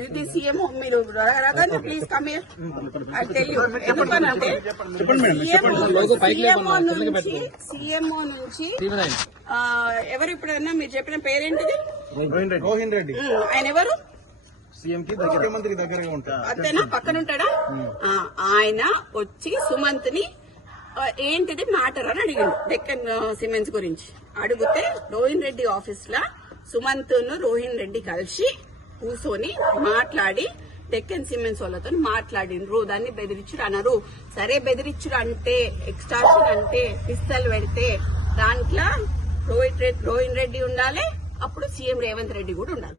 ఇది సీఎంఓ మీరు please come I tell you ఎందుకనంటే సీఎంఓ నుంచి సీఎంఓ నుంచి ఎవరు ఇప్పుడన్నా మీరు చెప్పిన పేరేంటిది రోహిన్ రెడ్డి ఆయన ఎవరు? దగ్గరగా అంతేనా పక్కన ఉంటాడా? ఆ, ఆయన వచ్చి సుమంత్ని ఏంటిది? మ్యాటర్ అని అడిగిండు. డెక్కన్ సిమెంట్స్ గురించి. అడిగితే రోహిన్ రెడ్డి ఆఫీస్ లా సుమంత్ను రోహిన్ రెడ్డి కలిసి కూర్చొని మాట్లాడి డెక్కన్ సిమెంట్స్ వాళ్ళతో మాట్లాడిండ్రు దాన్ని బెదిరించుడు అన్నారు సరే బెదిరించుడు అంటే ఎక్స్టార్షన్ అంటే పిస్తల్ పెడితే దాంట్లో రోహిత్ రెడ్డి రోహిన్ రెడ్డి ఉండాలి. అప్పుడు సీఎం రేవంత్ రెడ్డి కూడా ఉండాలి.